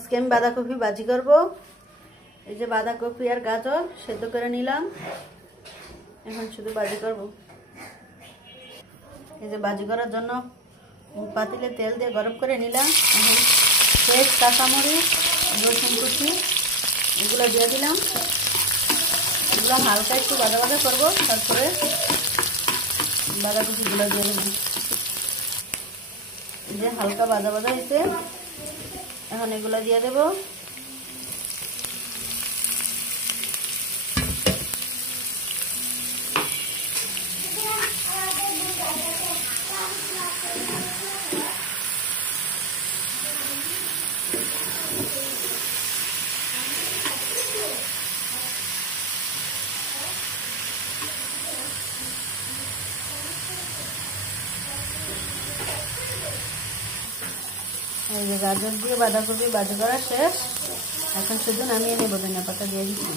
আজকে আমি বাঁধাকপি ভাজি করব। এই যে বাঁধাকপি আর গাজর সেদ্ধ করে নিলাম, এখন শুধু ভাজি করব। এই যে ভাজি করার জন্য পাতিলে তেল দিয়ে গরম করে নিলাম। এখন পেঁয়াজ, কাঁচামরিচ, রসুন কুচি এগুলো দিয়ে দিলাম। এগুলো হালকা একটু ভাজা ভাজা করবো, তারপরে বাঁধাকপিগুলো দিয়ে দেবো। এই যে হালকা ভাজা ভাজা হয়েছে, এখন এগুলো দিয়ে দেবো। এই যে গাজর দিয়ে বাঁধাকপি ভাজি করা শেষ, এখন শুধু নামিয়ে নেব। ধনিয়া পাতা দিয়ে দিচ্ছি।